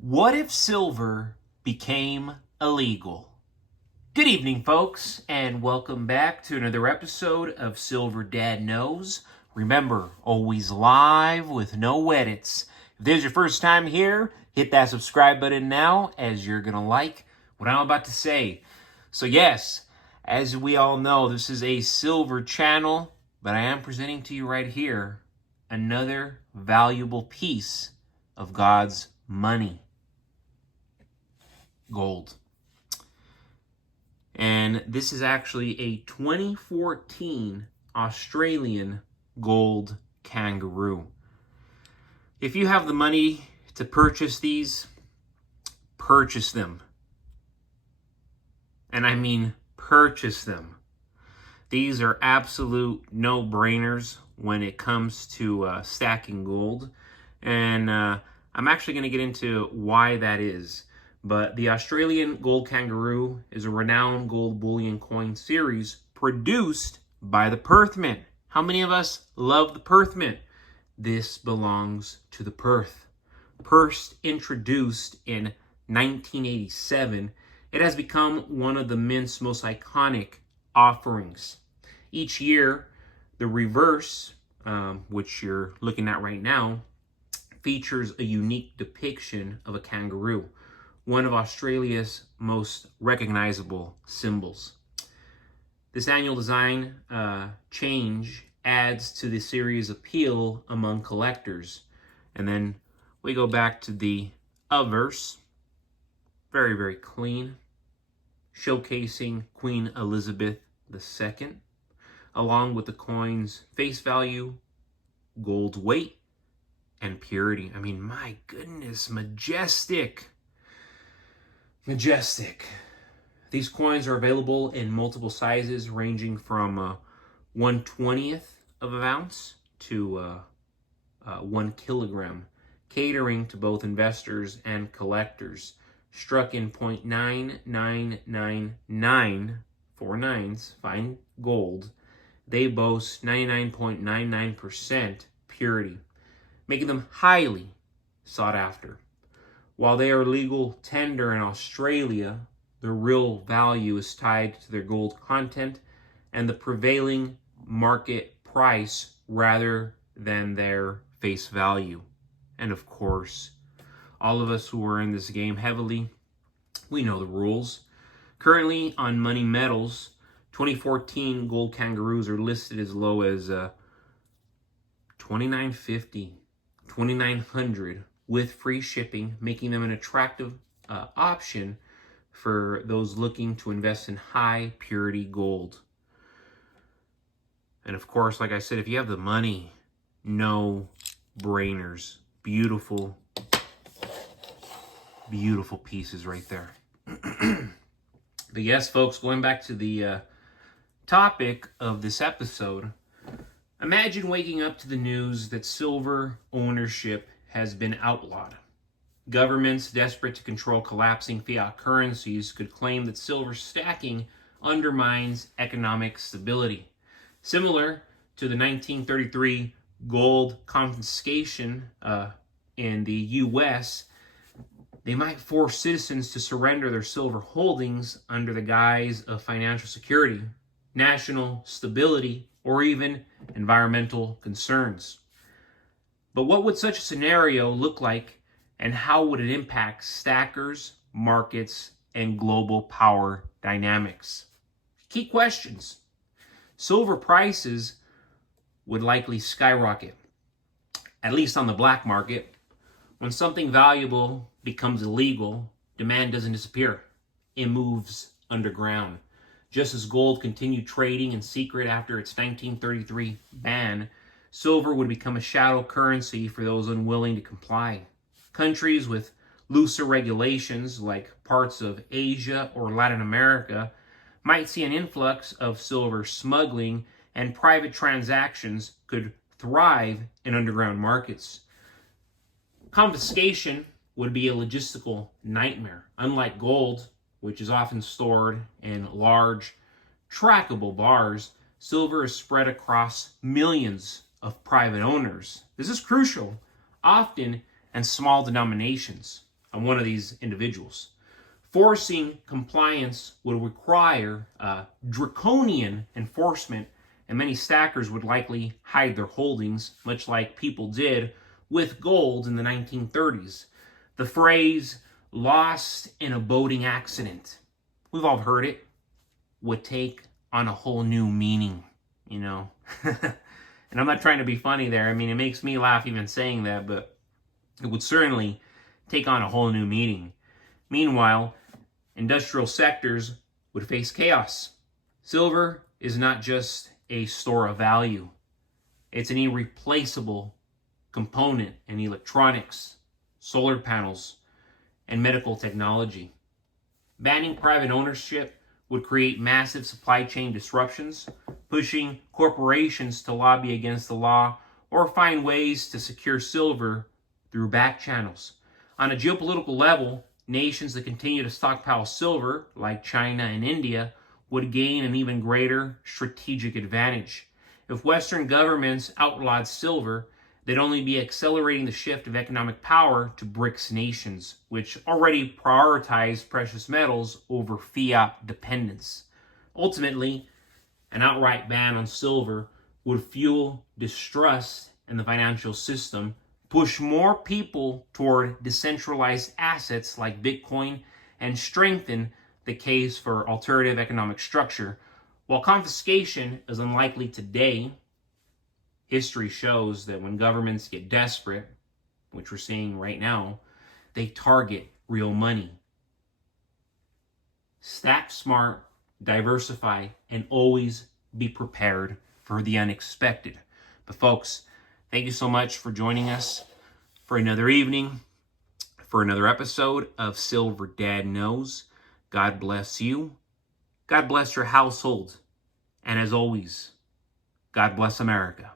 What if silver became illegal? Good evening, folks, and welcome back to another episode of Silver Dad Knows. Remember, always live with no edits. If this is your first time here, hit that subscribe button now, as you're going to like what I'm about to say. So yes, as we all know, this is a silver channel, but I am presenting to you right here another valuable piece of God's money. Gold. And this is actually a 2014 Australian gold kangaroo. If you have the money to purchase these, purchase them. And I mean purchase them. These are absolute no-brainers when it comes to stacking gold. And I'm actually going to get into why that is. But the Australian Gold Kangaroo is a renowned gold bullion coin series produced by the Perth Mint. How many of us love the Perth Mint? This belongs to the Perth. First introduced in 1987, it has become one of the Mint's most iconic offerings. Each year, the reverse, which you're looking at right now, features a unique depiction of a kangaroo, one of Australia's most recognizable symbols. This annual design change adds to the series' appeal among collectors. And then we go back to the obverse, very, very clean, showcasing Queen Elizabeth II, along with the coin's face value, gold weight, and purity. I mean, my goodness, majestic. Majestic. These coins are available in multiple sizes, ranging from 1/20th of an ounce to 1 kilogram, catering to both investors and collectors. Struck in 0.9999 fine gold, they boast 99.99% purity, making them highly sought after. While they are legal tender in Australia, the real value is tied to their gold content and the prevailing market price rather than their face value. And of course, all of us who are in this game heavily, we know the rules. Currently on Money Metals, 2014 gold kangaroos are listed as low as $2,950, $2,900 with free shipping, making them an attractive option for those looking to invest in high purity gold. And of course, like I said, if you have the money, no brainers. Beautiful, beautiful pieces right there. But yes, folks, going back to the topic of this episode, imagine waking up to the news that silver ownership has been outlawed. Governments desperate to control collapsing fiat currencies could claim that silver stacking undermines economic stability. Similar to the 1933 gold confiscation in the U.S., they might force citizens to surrender their silver holdings under the guise of financial security, national stability, or even environmental concerns. But what would such a scenario look like, and how would it impact stackers, markets, and global power dynamics? Key questions. Silver prices would likely skyrocket, at least on the black market. When something valuable becomes illegal, demand doesn't disappear. It moves underground. Just as gold continued trading in secret after its 1933 ban, silver would become a shadow currency for those unwilling to comply. Countries with looser regulations, like parts of Asia or Latin America, might see an influx of silver smuggling, and private transactions could thrive in underground markets. Confiscation would be a logistical nightmare. Unlike gold, which is often stored in large, trackable bars, silver is spread across millions of private owners. This is crucial, often in small denominations. on one of these individuals. Forcing compliance would require draconian enforcement, and many stackers would likely hide their holdings, much like people did with gold in the 1930s. The phrase, lost in a boating accident, we've all heard it, would take on a whole new meaning, you know. And I'm not trying to be funny there. I mean, it makes me laugh even saying that, but it would certainly take on a whole new meaning. Meanwhile, industrial sectors would face chaos. Silver is not just a store of value. It's an irreplaceable component in electronics, solar panels, and medical technology. Banning private ownership would create massive supply chain disruptions, pushing corporations to lobby against the law or find ways to secure silver through back channels. On a geopolitical level, nations that continue to stockpile silver, like China and India, would gain an even greater strategic advantage. If Western governments outlawed silver, they'd only be accelerating the shift of economic power to BRICS nations, which already prioritize precious metals over fiat dependence. Ultimately, an outright ban on silver would fuel distrust in the financial system, push more people toward decentralized assets like Bitcoin, and strengthen the case for alternative economic structure. While confiscation is unlikely today, history shows that when governments get desperate, which we're seeing right now, they target real money. Stack smart, diversify, and always be prepared for the unexpected. But folks, thank you so much for joining us for another evening, for another episode of Silver Dad Knows. God bless you. God bless your household. And as always, God bless America.